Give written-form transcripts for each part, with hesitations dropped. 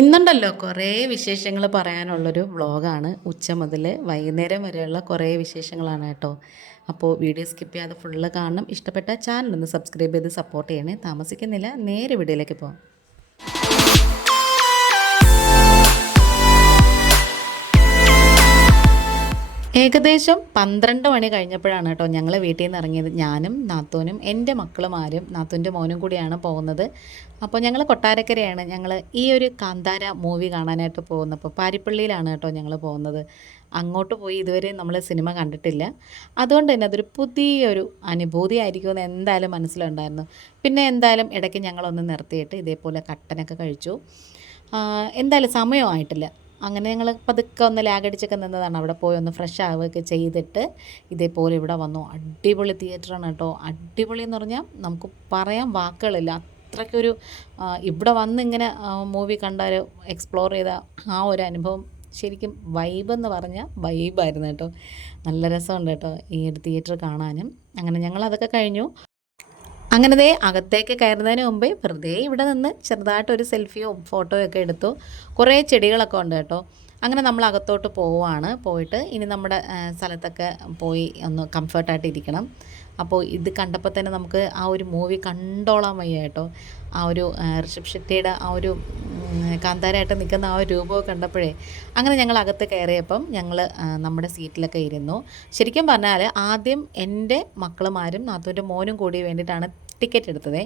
ഇന്നുണ്ടല്ലോ കുറേ വിശേഷങ്ങൾ പറയാനുള്ളൊരു വ്ളോഗാണ്. ഉച്ച മുതൽ വൈകുന്നേരം വരെയുള്ള കുറേ വിശേഷങ്ങളാണ് കേട്ടോ. അപ്പോൾ വീഡിയോ സ്കിപ്പ് ചെയ്യാതെ ഫുള്ള് കാണണം. ഇഷ്ടപ്പെട്ട ചാനലൊന്ന് സബ്സ്ക്രൈബ് ചെയ്ത് സപ്പോർട്ട് ചെയ്യണേ. താമസിക്കുന്നില്ല, നേരെ വീഡിയോയിലേക്ക് പോകാം. ഏകദേശം 12 മണി കഴിഞ്ഞപ്പോഴാണ് കേട്ടോ ഞങ്ങൾ വീട്ടിൽ നിന്ന് ഇറങ്ങിയത്. ഞാനും നാത്തൂനും എൻ്റെ മക്കളുമാരും നാത്തൂൻ്റെ മോനും കൂടിയാണ് പോകുന്നത്. അപ്പോൾ ഞങ്ങൾ കൊട്ടാരക്കരയാണ്. ഞങ്ങൾ ഈ ഒരു കാന്താര മൂവി കാണാനായിട്ട് പോകുന്നത്. അപ്പോൾ പാരിപ്പള്ളിയിലാണ് കേട്ടോ ഞങ്ങൾ പോകുന്നത്. അങ്ങോട്ട് പോയി ഇതുവരെ നമ്മൾ സിനിമ കണ്ടിട്ടില്ല. അതുകൊണ്ട് തന്നെ അതൊരു പുതിയൊരു അനുഭൂതി ആയിരിക്കുമെന്ന് എന്തായാലും മനസ്സിലുണ്ടായിരുന്നു. പിന്നെ എന്തായാലും ഇടയ്ക്ക് ഞങ്ങളൊന്ന് നിർത്തിയിട്ട് ഇതേപോലെ കട്ടനൊക്കെ കഴിച്ചു. എന്തായാലും സമയമായിട്ടില്ല. അങ്ങനെ ഞങ്ങൾ പതുക്കെ ഒന്ന് ലാഗടിച്ചൊക്കെ നിന്നതാണ്. അവിടെ പോയി ഒന്ന് ഫ്രഷ് ആവുകയൊക്കെ ചെയ്തിട്ട് ഇതേപോലെ ഇവിടെ വന്നു. അടിപൊളി തിയേറ്ററാണ് കേട്ടോ. അടിപൊളി എന്ന് പറഞ്ഞാൽ നമുക്ക് പറയാൻ വാക്കുകളില്ല. അത്രയ്ക്കൊരു ഇവിടെ വന്ന് ഇങ്ങനെ മൂവി കണ്ടാൽ എക്സ്പ്ലോർ ചെയ്ത ആ ഒരു അനുഭവം ശരിക്കും വൈബെന്ന് പറഞ്ഞാൽ വൈബായിരുന്നു കേട്ടോ. നല്ല രസമുണ്ട് കേട്ടോ ഈ ഒരു തിയേറ്റർ കാണാനും. അങ്ങനെ ഞങ്ങളതൊക്കെ കഴിഞ്ഞു. അങ്ങനെ ദേ അകത്തേക്ക് കയറുന്നതിന് മുമ്പേ വെറുതെ ഇവിടെ നിന്ന് ചെറുതായിട്ടൊരു സെൽഫിയോ ഫോട്ടോയോ ഒക്കെ എടുത്തു. കുറേ ചെടികളൊക്കെ ഉണ്ട് കേട്ടോ. അങ്ങനെ നമ്മൾ അകത്തോട്ട് പോവുകയാണ്. പോയിട്ട് ഇനി നമ്മുടെ സ്ഥലത്തൊക്കെ പോയി ഒന്ന് കംഫർട്ടായിട്ട് ഇരിക്കണം. അപ്പോൾ ഇത് കണ്ടപ്പോൾ തന്നെ നമുക്ക് ആ ഒരു മൂവി കണ്ടോളാൻ വയ്യ കേട്ടോ. ആ ഒരു ഋഷഭ് ഷെട്ടിയുടെ ആ ഒരു കാന്താരമായിട്ട് നിൽക്കുന്ന ആ ഒരു രൂപമൊക്കെ കണ്ടപ്പോഴേ അങ്ങനെ ഞങ്ങൾ അകത്ത് കയറിയപ്പം ഞങ്ങൾ നമ്മുടെ സീറ്റിലൊക്കെ ഇരുന്നു. ശരിക്കും പറഞ്ഞാൽ ആദ്യം എൻ്റെ മക്കളുമാരും നാത്തൂൻ്റെ മോനും കൂടി വേണ്ടിയിട്ടാണ് ടിക്കറ്റ് എടുത്തത്.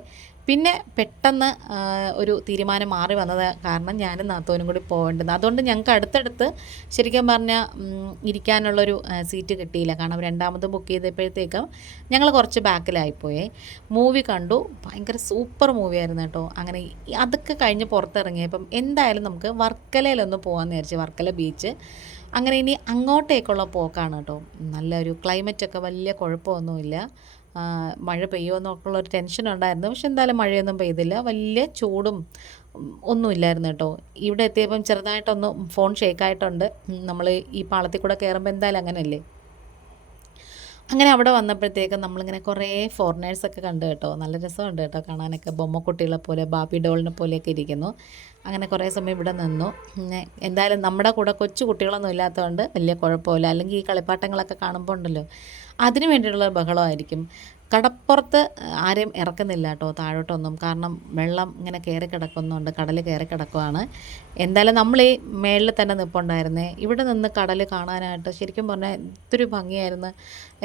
പിന്നെ പെട്ടെന്ന് ഒരു തീരുമാനം മാറി വന്നത് കാരണം ഞാനും നാത്തൂനും കൂടി പോകേണ്ടത്. അതുകൊണ്ട് ഞങ്ങൾക്ക് അടുത്തടുത്ത് ശരിക്കും പറഞ്ഞാൽ ഇരിക്കാനുള്ളൊരു സീറ്റ് കിട്ടിയില്ല. കാരണം രണ്ടാമത് ബുക്ക് ചെയ്തപ്പോഴത്തേക്കും ഞങ്ങൾ കുറച്ച് ബാക്കിലായിപ്പോയേ. മൂവി കണ്ടു. ഭയങ്കര സൂപ്പർ മൂവിയായിരുന്നു കേട്ടോ. അങ്ങനെ അതൊക്കെ കഴിഞ്ഞ് പുറത്തിറങ്ങിയപ്പം എന്തായാലും നമുക്ക് വർക്കലയിലൊന്ന് പോകാമെന്ന് വിചാരിച്ചു. വർക്കല ബീച്ച്. അങ്ങനെ ഇനി അങ്ങോട്ടേക്കുള്ള പോക്കാണ് കേട്ടോ. നല്ലൊരു ക്ലൈമറ്റൊക്കെ വലിയ കുഴപ്പമൊന്നുമില്ല. മഴ പെയ്യുമെന്നൊക്കെയുള്ളൊരു ടെൻഷൻ ഉണ്ടായിരുന്നു. പക്ഷെ എന്തായാലും മഴയൊന്നും പെയ്തില്ല. വലിയ ചൂടും ഒന്നുമില്ലായിരുന്നു കേട്ടോ. ഇവിടെ എത്തിയപ്പം ചെറുതായിട്ടൊന്ന് ഫോൺ ഷേക്കായിട്ടുണ്ട്. നമ്മൾ ഈ പാളത്തിൽ കൂടെ കയറുമ്പോൾ എന്തായാലും അങ്ങനെയല്ലേ. അങ്ങനെ അവിടെ വന്നപ്പോഴത്തേക്കും നമ്മളിങ്ങനെ കുറേ ഫോറിനേഴ്സൊക്കെ കണ്ടു കേട്ടോ. നല്ല രസമുണ്ട് കേട്ടോ കാണാനൊക്കെ. ബൊമ്മക്കുട്ടികളെ പോലെ ബാബി ഡോളിനെ പോലെയൊക്കെ ഇരിക്കുന്നു. അങ്ങനെ കുറേ സമയം ഇവിടെ നിന്നു. പിന്നെ എന്തായാലും നമ്മുടെ കൂടെ കൊച്ചു കുട്ടികളൊന്നും ഇല്ലാത്തതുകൊണ്ട് വലിയ കുഴപ്പമില്ല. അല്ലെങ്കിൽ ഈ കളിപ്പാട്ടങ്ങളൊക്കെ കാണുമ്പോൾ ഉണ്ടല്ലോ അതിന് വേണ്ടിയിട്ടുള്ള ബഹളമായിരിക്കും. കടപ്പുറത്ത് ആരെയും ഇറക്കുന്നില്ല കേട്ടോ താഴോട്ടൊന്നും. കാരണം വെള്ളം ഇങ്ങനെ കയറി കിടക്കുന്നുണ്ട്, കടൽ കയറി കിടക്കുവാണ്. എന്തായാലും നമ്മൾ ഈ മേളിൽ തന്നെ നിൽപ്പുണ്ടായിരുന്നേ. ഇവിടെ നിന്ന് കടൽ കാണാനായിട്ട് ശരിക്കും പറഞ്ഞാൽ ഇത്തിരി ഭംഗിയായിരുന്നു.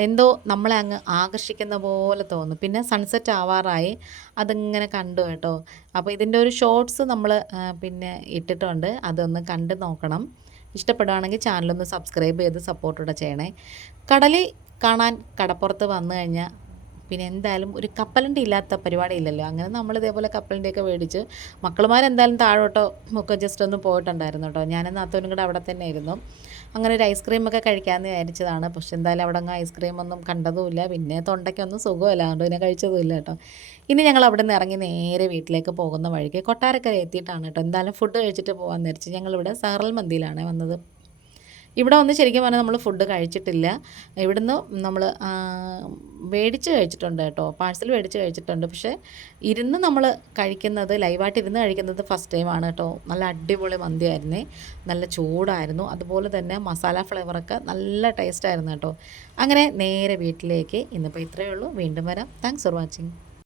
എന്തോ നമ്മളെ അങ്ങ് ആകർഷിക്കുന്ന പോലെ തോന്നും. പിന്നെ സൺസെറ്റ് ആവാറായി. അതിങ്ങനെ കണ്ടു കേട്ടോ. അപ്പോൾ ഇതിൻ്റെ ഒരു ഷോർട്സ് നമ്മൾ പിന്നെ ഇട്ടിട്ടുണ്ട്. അതൊന്ന് കണ്ട് നോക്കണം. ഇഷ്ടപ്പെടുകയാണെങ്കിൽ ചാനലൊന്ന് സബ്സ്ക്രൈബ് ചെയ്ത് സപ്പോർട്ടൂടെ ചെയ്യണേ. കടൽ കാണാൻ കടപ്പുറത്ത് വന്നു കഴിഞ്ഞാൽ പിന്നെ എന്തായാലും ഒരു കപ്പലണ്ടി ഇല്ലാത്ത പരിപാടി ഇല്ലല്ലോ. അങ്ങനെ നമ്മൾ ഇതേപോലെ കപ്പലണ്ടിയൊക്കെ മേടിച്ച് മക്കളുമാരെന്തായാലും താഴോട്ടോ ഒക്കെ ജസ്റ്റ് ഒന്ന് പോയിട്ടുണ്ടായിരുന്നു കേട്ടോ. ഞാനും നാത്തൂനും കൂടെ അവിടെ തന്നെ ആയിരുന്നു. അങ്ങനെ ഒരു ഐസ്ക്രീമൊക്കെ കഴിക്കാമെന്ന് വിചാരിച്ചതാണ്. പക്ഷെ എന്തായാലും അവിടെ അങ്ങ് ഐസ്ക്രീമൊന്നും കണ്ടതുമില്ല. പിന്നെ തൊണ്ടയ്ക്കൊന്നും സുഖമില്ല, അതുകൊണ്ട് പിന്നെ കഴിച്ചതുമില്ല കേട്ടോ. ഇനി ഞങ്ങൾ അവിടെ നിന്ന് ഇറങ്ങി നേരെ വീട്ടിലേക്ക് പോകുന്ന വഴിക്ക് കൊട്ടാരക്കര എത്തിയിട്ടാണ് കേട്ടോ. എന്തായാലും ഫുഡ് കഴിച്ചിട്ട് പോകാമെന്ന് വിചാരിച്ചു. ഞങ്ങളിവിടെ സഹറൽ മന്തിയിലാണ് വന്നത്. ഇവിടെ വന്ന് ശരിക്കും പറഞ്ഞാൽ നമ്മൾ ഫുഡ് കഴിച്ചിട്ടില്ല. ഇവിടുന്ന് നമ്മൾ മേടിച്ച് കഴിച്ചിട്ടുണ്ട് കേട്ടോ. പാഴ്സൽ മേടിച്ച് കഴിച്ചിട്ടുണ്ട്. പക്ഷേ ഇരുന്ന് നമ്മൾ കഴിക്കുന്നത്, ലൈവായിട്ട് ഇരുന്ന് കഴിക്കുന്നത് ഫസ്റ്റ് ടൈമാണ് കേട്ടോ. നല്ല അടിപൊളി മന്തിയായിരുന്നേ. നല്ല ചൂടായിരുന്നു. അതുപോലെ തന്നെ മസാല ഫ്ലേവറൊക്കെ നല്ല ടേസ്റ്റായിരുന്നു കേട്ടോ. അങ്ങനെ നേരെ വീട്ടിലേക്ക്. ഇന്നിപ്പോൾ ഇത്രയേ ഉള്ളൂ. വീണ്ടും വരാം. Thanks for watching.